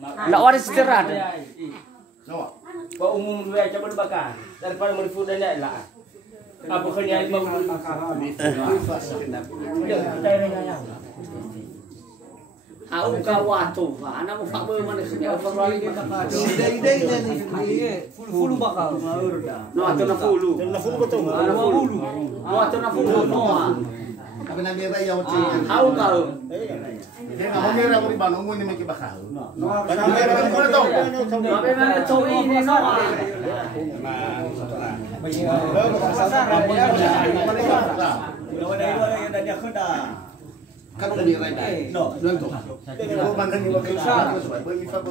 Nggak waris istirahat. Pak umum dua coba dibakar daripada menipu dan lah. Apa kerja 50 Aku kawatu, anak mau fakir mana sih? Aku Fulu bakal. no atau na fulu. Na full betul. No atau na fulu no. Kami na mera yaw chicken. Aku kau. Kaya nga mera mo riba nung ni makibakaw. Bana mera mo na to. Tapi mana cowok ini no. Kanong mera ina. No, lanto. Ko man ni wakil sa ko sa boy mi fa ko.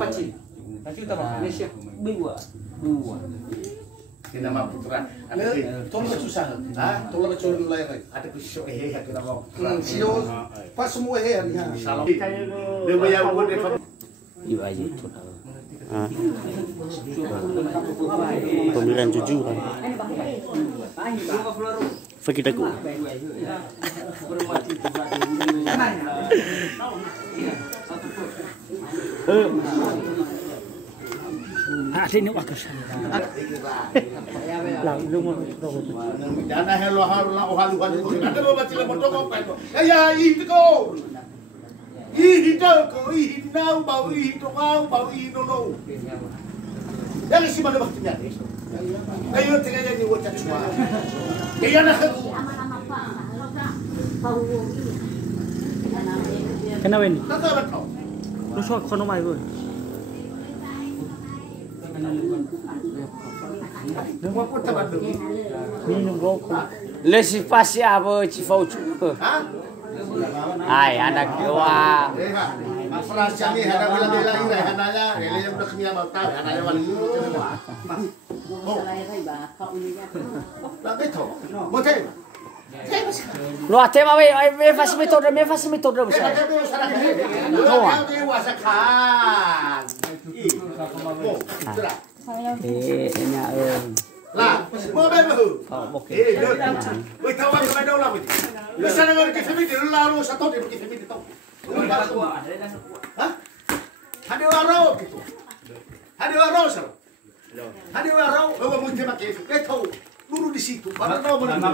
Paci. Paci utama. Malaysia. Dua. Kina maputra. Ano tong susah. Ha? Tong la chon la ay. Ate ko syo eh ha kita mo. Sino pa semua eh ni ha. Salam. Le bayar ko de fa. Ibu aja. Pemilihan jujur kan. Fakir aku. Sini waktu Dana hello halu ada lo baca le moto ko pa ko. Ya itu ko. Nau bau no. Yang si mana baktinya. Ayo tengah jadi wajah cuma. Kaya nak aku. Kenapa ini? Tak tahu betul. Lu sok kono mai boy. Nunggu pun tak betul. Minum rokok. Lesi pasti apa cifau cukup. Hah? Ay anak dewa. Masalah siang ni ada bila-bila ini hananya, ini yang udah kemia mau tahu hananya wali. Lagi tu, boleh. Lu ate ma me faz metode besar. Nya Lah, mau berapa? oke. Wih, tahu apa kau dah lagi? Lu sana orang kita family, lu lalu satu dia pergi family tahu. Hah? Ada orang gitu. Ada orang sah. Ada orang, lu mau mesti pakai. Tahu, dulu di situ. Baru tahu mana.